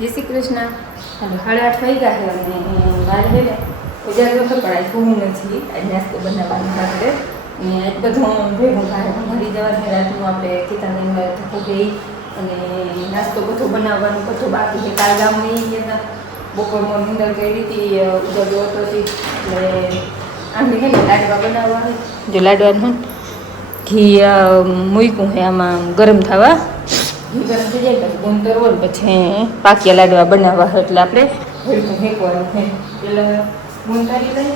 જય શ્રી કૃષ્ણ. અને 8:30 વાગ્યા છે અને બહાર છે ને ઉજાગરો વખત પણ આજ હું નથી આજ નાસ્તો બનાવવાનું સાથે ને આજ બધું ભેગું થાય મળી જવાનું રાતનું આપણે કીતાની થકું ગઈ અને નાસ્તો બધો બનાવવાનું બધું બાકી છે. કાલ ગામની ગયા બપોરમાં નીંદર કરી હતી ઉજાગરો હતો એટલે આમની છે ને લાડવા બનાવવા જો લાડવાનું ઘી મૂક્યું છે આમાં ગરમ થવા ઘી ગરમ થઈ જાય પછી ગુંદર હોય ને પછી પાકિયા લાડવા બનાવવા હોય એટલે આપણે ભેળકું ફેંકવાનું છે. એટલે ગુંદારી લઈ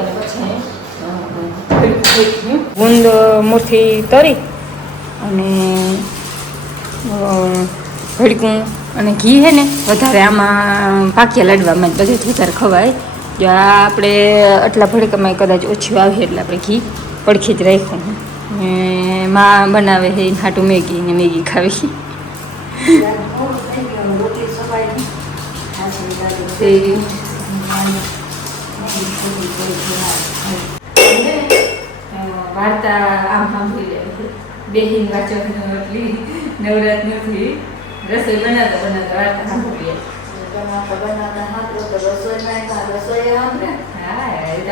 અને પછી ભેળકું ફેંક્યું ગુંદ મુઠ્ઠી તરી અને ભેળકું અને ઘી છે ને વધારે આમાં પાકિયા લાડવામાં બધે વધારે ખવાય. જો આ આપણે આટલા ભડકામાં કદાચ ઓછું આવે એટલે આપણે ઘી પડખી જ રાખ્યું ને માં બનાવે છે હાટું મેગી ને મેગી ખાવી વાર્તા આમ સાંભળી લે બેહીન વાંચવાની એટલી નવરાત નથી રસોઈ બનાવતા વાર્તા સાંભળી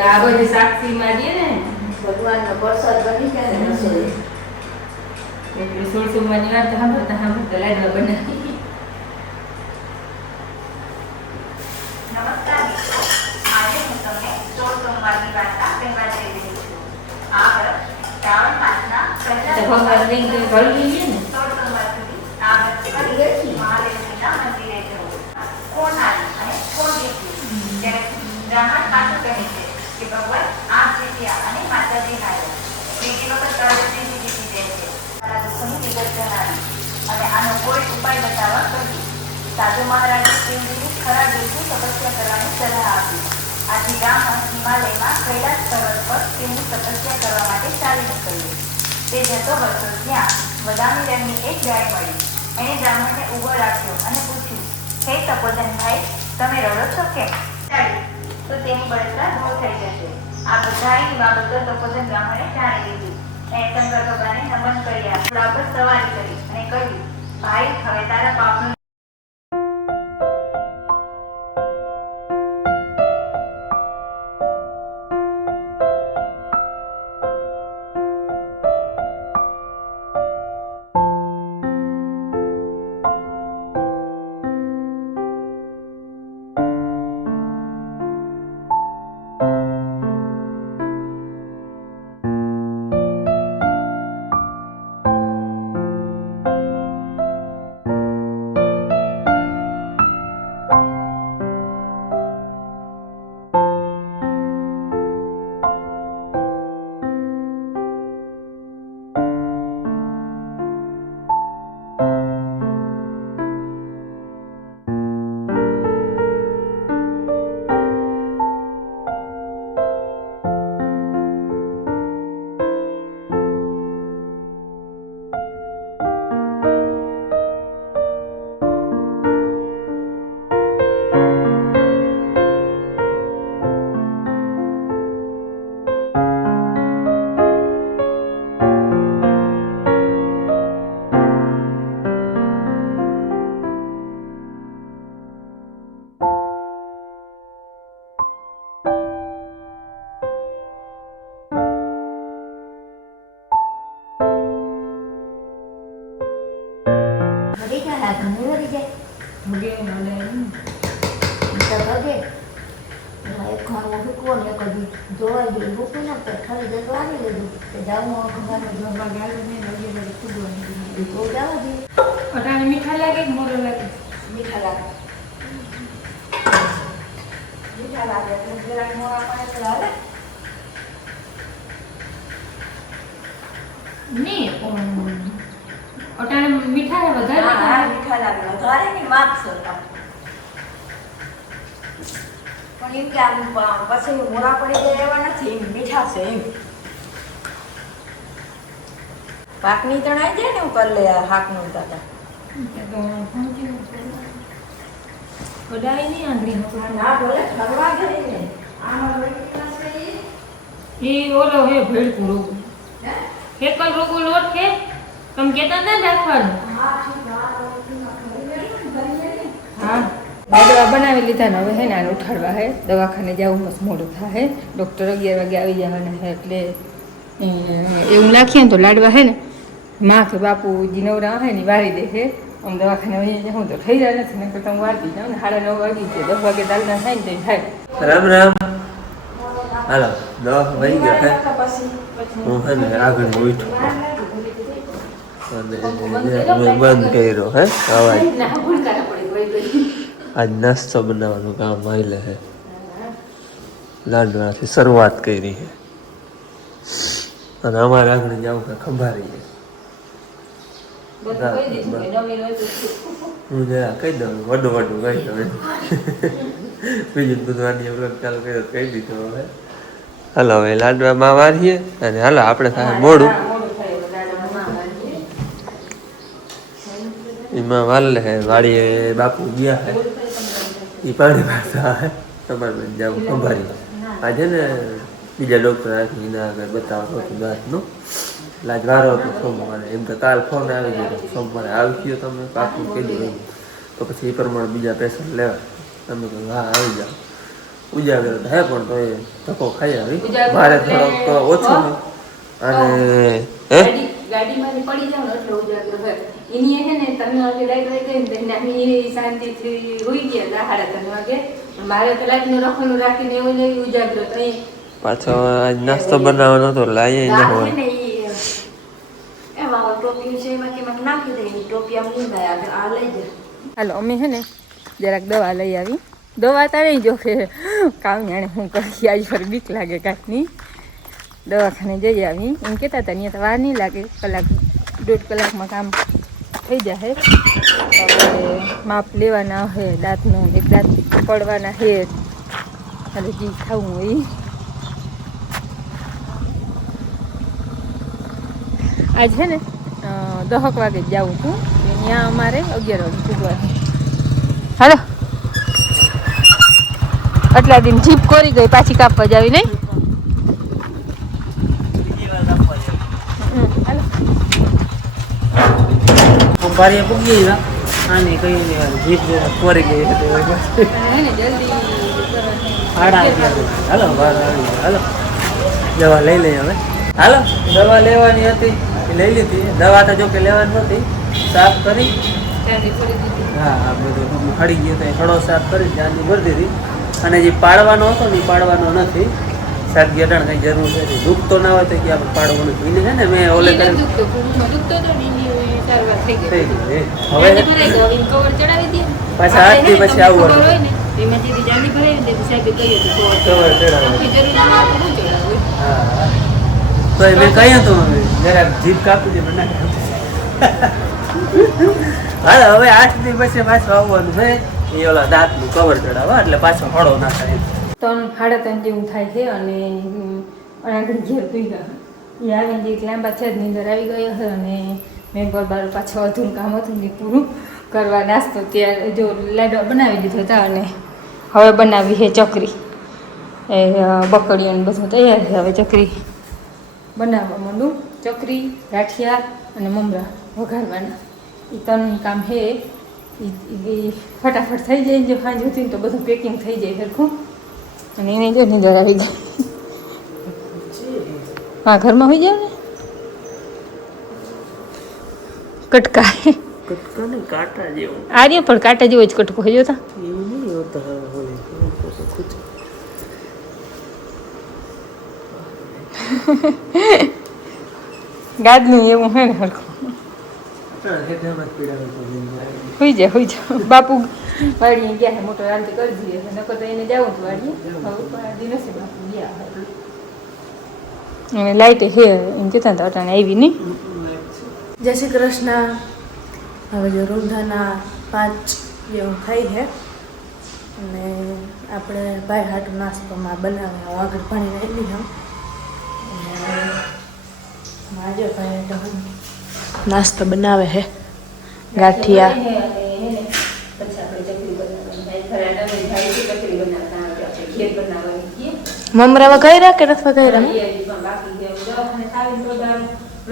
આ બધી સાક્ષી મારીએ ને ભગવાનનો પ્રસાદ બની જાય ને રસોઈ એટલે 16 માં વાત સાંભળતા લાડવા બનાવી. નમસ્કાર મિત્રો, આજે હું તમને 16 સોમવારની વાર્તા કહેવા જઈ રહી છું. આ વ્રત શ્રાવણ માસના પહેલા ભગવાન લિંગ ભળી ગઈ ને 16 સોમવાર સુધી આ વ્રત કરી મહાદેવજીના મંદિરે જવું. કોણ આવી અને કોણ જીત્યું? ત્યારે બ્રાહ્મણ પાછું કહે છે કે ભગવાન આપ જીત્યા અને માતાજી હાર્યા. બીજી વખત તરતથી જીતી જાય છે. તારા દુઃખની વિગત જણાવી અને આનો કોઈ ઉપાય બતાવવા કહ્યું. સાધુ મહારાજે શ્રીજીની ખરા દિલથી તપસ્યા કરવાની સલાહ આપી. આથી બ્રાહ્મણ હિમાલયમાં કૈલાસ પર્વત પર તેમની તપસ્યા કરવા માટે ચાલી નીકળ્યો. તે જતો હતો ત્યાં બદામી રંગની એક ગાય મળી. એણે બ્રાહ્મણને ઊભો રાખ્યો અને પૂછ્યું, હે તપોધનભાઈ, તમે રડો છો કેમ? તો તેની બળતરા દૂર થઈ જશે. આ બધાની બાબતો તપોધન બ્રાહ્મણે જાણી લીધી. એણે શંકર ભગવાનને નમન કર્યા, ઘોડા પર સવારી કરી અને કહ્યું, ભાઈ, હવે તારા પાપનું મીઠા લાગે કે મોરો લાગે? મીઠા લાગે. મીઠા લાગે એટલે જરાક મોડા પાણી લાવે નહીં અટાણે મીઠા વધારે મીઠા લાગે વધારે ની માગશો પણ એમ કે આમ પછી મોડા પડી જાય એવા નથી, એમ મીઠા છે. એમ પાકની તણાઈ જાય ને હું કરી લે હાકનું દાદા કડાઈ નહીં આંગળી ના ભલે ઠરવા ગઈ ને આમાં એ ઓલો હે ભેળકું રોગું એકલ રોગું લોટ કે તમે કહેતા હતા રાખવાનું હા દવા બનાવી લીધા ને હવે હે ને આને ઉઠાડવા હે દવાખાને જવું મસ્ત મોડું થાય ડૉક્ટર 11 વાગે આવી જવાના છે એટલે એવું નાખીએ ને તો લાડવા હે ને માં કે બાપુજી નવરા હે ને વારી દે છે આમ દવાખાને વહી જાઉં તો થઈ જાય નથી ને તમે વારતી જાઉં ને 9:30 વાગી છે 10 વાગે દાલના થાય ને તો થાય રામ રામ હાલો દવા વહી ગયા હે હું હે ને આગળ ઉઠ્યો અને બંધ કર્યો હે અવાજ આજ નાસ્તો બનાવવાનું કામ આવેલે હે લાડવાથી શરૂઆત કરી છે અને અમારે આગળ જવું કે ખંભારી છે હું જરા કહી દઉં વડું કહી દઉં બીજું બધું આની બ્લોગ ચાલુ કર્યો કહી દીધું હવે હાલો હવે લાડવામાં વારીએ અને હાલો આપણે થાય મોડું એમાં વાલે હે વાડીએ બાપુ ગયા હે એ પાણી ભરતા હે તમારે બેન જવું ખંભારી આજે ને બીજા ડૉક્ટર આવી એના આગળ બતાવવાનું હતું દાંતનું એટલે આજ વારો હતો સોમવારે એમ તો કાલ ફોન આવી ગયો સોમવારે આવી ગયો તમે પાકું કીધું એમ તો પછી એ પ્રમાણે બીજા પેશન્ટ લેવા તમે કહો હા આવી જાઓ ઉજાગર હે પણ તો એ ધક્કો ખાઈ આવી મારે થોડોક ઓછો અને હે ગાડીમાં પડી જાવ ને એટલે ઉજાગર હોય એની હે ને 3 વાગે લાઈટ વહી ગઈ ને નાની શાંતિથી હોઈ ગયા 3:30 વાગે મારે તો લાઈટનું રખવાનું રાખીને એવું લઈ ઉજાગર તો પાછો આજ નાસ્તો બનાવવાનો હતો લાઈએ ન હોય એમાં ટોપી છે એમાં કે નાખી દે ટોપી આમ નહીં થાય આ લઈ જાય હાલો અમે હે ને જરાક દવા લઈ આવી દવા તારે જો કે કામ જાણે હું કરી આજ ફર બીક લાગે કાંઈકની દવાખાને જઈ આવી એમ કહેતા હતા ત્યાં તો વાર નહીં લાગે કલાક 1.5 કલાકમાં કામ થઈ જાય હવે માપ લેવાના હે દાંતનું એક દાંત પડવાના હે અને જે ખાવું હોય આજ છે ને 10 વાગે જ જાઉં છું ત્યાં અમારે 11 વાગે પૂગવાનું હાલો આટલા દિન જીપ કોરી ગઈ પાછી કાપવા જ આવી નહીં ખંભારીએ પૂગી ગયા આને કઈ જીપ કોરી ગઈ હાલો હાલો દવા લઈ લઈએ હવે હાલો દવા લેવાની હતી એ લઈ લીધી દવા તો જો કે લેવાની નથી સાફ કરી હા આ બધું ખડી ગયો તો ખડો સાફ કરી ત્યાંની ભરી દીધી અને જે પાડવાનો હતો ને એ પાડવાનો નથી સાદગી અટાણ કઈ જરૂર નથી દુખતો ના હોય તો કે આપણે પાડવાનું એને છે ને મેં ઓલે કરી હવે પાછા આજથી પછી આવવાનું તો મેં કહ્યું હતું જરાક જીભ કાપી દે મને હા હવે 8 દી પછી પાછું આવવાનું છે એ ઓલા દાંતનું કવર ચડાવવા એટલે પાછો હળો ના થાય 3-3:30 જેવું થાય છે અને આગળ ઘેર પી ગયા એ આવીને જે લાંબા છે જ નીંદર આવી ગયો છે અને મેં બરાબર પાછું અધૂરું કામ હતું ને પૂરું કરવા નાસ્તો ત્યારે જો લાડવા બનાવી દીધો હતા અને હવે બનાવી છે ચકરી એ બકડીઓ ને બધું તૈયાર છે હવે ચકરી બનાવવા માંડું ચકરી ગાંઠિયા અને મમરા વઘારવાના એ 3 કામ છે એ ફટાફટ થઈ જાય જો સાંજ હતી ને તો બધું પેકિંગ થઈ જાય સરખું અને એને જો નીંદર આવી ગઈ હા ઘરમાં હોઈ જાય ને કટકા કટકા ને કાંટા જેવું આર્ય પણ કાંટા જેવો જ કટકો હોય જોતા એવું નહીં હોતા ગાદનું એવું હે ને સરખું હોઈ જાય બાપુ વાડીએ ગયા છે મોટો આંટી કરી દઈએ નકર તો એને જવું જ વાડીએ હવે નથી બાપુ ગયા અને લાઈટ હે એમ જતા હતા અટાણે આવી નહીં જય શ્રી કૃષ્ણ હવે જો રૂંધાના 5 જેવું થાય છે અને આપણે ભાઈ હાટું નાસ્તોમાં બનાવે હું આગળ ભણી રહેલી છું અને માજો ભાઈ તો નાસ્તો બનાવે છે ગાંઠિયા મમરા વઘાર્યા કે નથી વઘાર્યા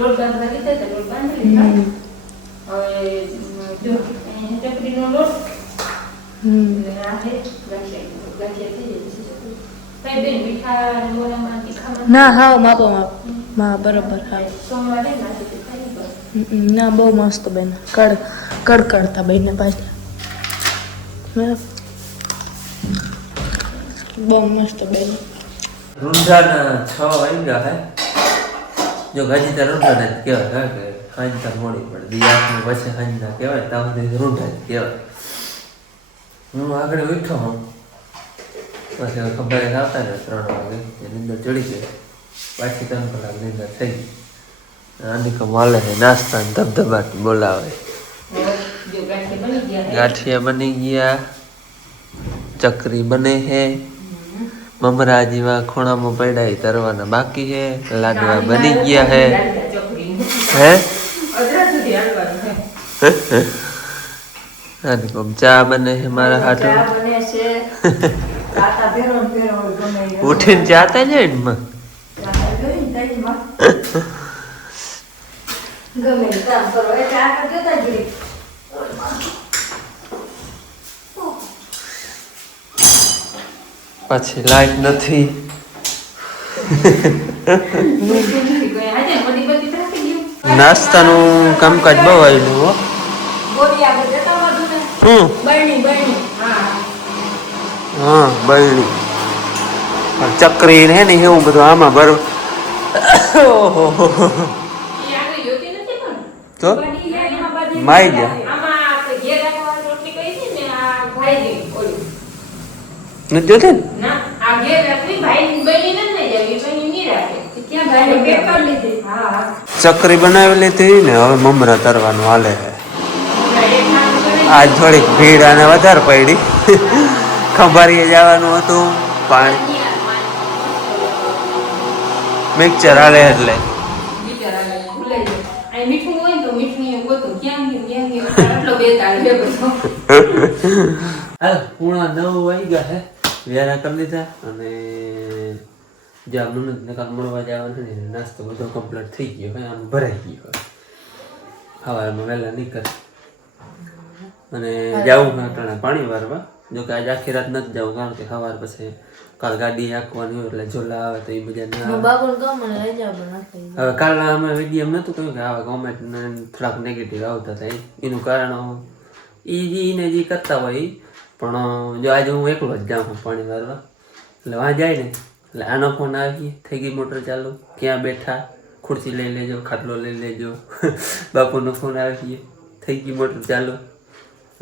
લોટ બાંધવા દીધા તો લોટ બાંધી લીધા. હવે જો અહીં ચકરીનો લોટ અને આ છે ગાંઠિયા થઈ જાય. કઈ બેન મીઠા મોરામાં તીખામાં ના હા માપો માપ હા બરોબર હા સોમવારે નાખી દે ખાઈ બસ. ના બહુ મસ્ત બેન કડકડતા બેનને પાછી બહુ મસ્ત બેન. રૂંધાના 6 વાગ્યા હે. જો ગાજી તાર રૂંધા ને કહેવાય કે હાંજતા મોડી પડે દિયાને પછી હાંજના કહેવાય ત્યાં સુધી રૂંધા જ કહેવાય. હું આગળ ઉઠ્યો હું પછી ખબર આવતા ને 3 વાગે નિંદર ચડી ગઈ પાછી 3 કલાક નિંદર થઈ ગઈ. આની કમાલે છે નાસ્તા ને ધબધબાટ બોલાવે. જો ગાંઠિયા બની ગયા. ગાંઠિયા બની ગયા, ચકરી બને હે, મમરા જેવા ખૂણામાં પડ્યા તરવાના બાકી હે, લાડવા બની ગયા હે. હે આની કોમ ચા બને હે મારા હાટુ. ઉઠીને ચાતા જાય ને માં. ગમે કામ કરો એટલે આગળ જતા જોઈએ. પછી લાઈટ નથી. નાસ્તાનું કામકાજ બહુ આવેલું હો. હા બરણી ચકરી ને ને એવું બધું આમાં ભરો. તો માઈ ગયા નથી જોતે ને ચકરી બનાવેલી હતી ને હવે મમરા તરવાનું હાલે છે. આજ થોડીક ભીડ અને વધારે પડી. ખંભારીએ જવાનું હતું પાણી મિક્સર હાલે એટલે મીઠું હોય તો મીઠું ગોતું ક્યાં ગયું આટલો બે તાળ બધો. હાલ પૂણા 9 વાગ્યા હે. વ્યારા કરી લીધા અને જ્યાં મનોજને કાલ મળવા જવાનું ને નાસ્તો બધો કમ્પ્લીટ થઈ ગયો હોય આમ ભરાઈ ગયો. સવારમાં વહેલા નીકળ અને જવું કાંટાણે પાણી વારવા. જો કે આજે આખી રાત નથી જવું કારણ કે સવાર પછી કાલ ગાડી આંકવાની હોય એટલે ઝોલા આવે તો એ બધા હવે કાલના અમે વિડીયો નહોતું કહ્યું કે આવા કોમેન્ટ ને થોડાક નેગેટિવ આવતા હતા. એનું કારણ એને જે કરતા હોય પણ જો આજે હું એકલો જ જાઉં પાણી વારવા એટલે વાં જાય ને એટલે આનો ફોન આવી થઈ ગઈ મોટર ચાલુ, ક્યાં બેઠા, ખુરશી લઈ લેજો, ખાટલો લઈ લેજો. બાપુનો ફોન આવી થઈ ગઈ મોટર ચાલુ,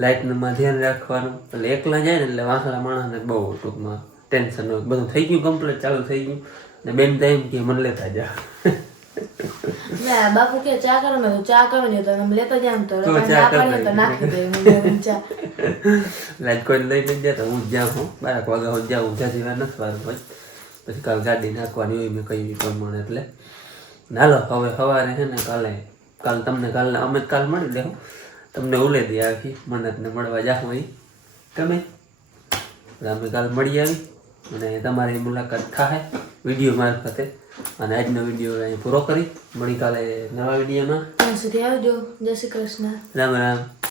લાઇટમાં ધ્યાન રાખવાનું. એટલે એકલા જાય ને એટલે વાસણા માણસને બહુ ટૂંકમાં ટેન્શન હોય. બધું થઈ ગયું કમ્પ્લીટ ચાલુ થઈ ગયું ને બેન તો એમ કે મને લેતા જા. બાપુ કે ચા કરો ને ચા કરો ને તો લેતા જામ તો નાખી દે ચા. લાઈટ કોઈ લઈ લઈ જાય તો હું જ જાઉં હું 12 વાગ્યા હું જાઉં જાજી વાર નથી વારું હોય. પછી કાલ ગાડી નાખવાની હોય મેં કહ્યું પ્રમાણે. એટલે નાલો હવે સવારે છે ને કાલ તમને કાલના અમે કાલ મળી લેવું તમને ઉલે દે આખી મન્નતને મળવા જાઉં એ તમે અમે કાલ મળી આવી અને તમારી મુલાકાત થાય વિડીયો મારફતે. અને આજનો વિડીયો અહીં પૂરો કરી મળી કાલે નવા વિડીયોમાં. ત્યાં સુધી આવજો. જય શ્રી કૃષ્ણ. રામ રામ.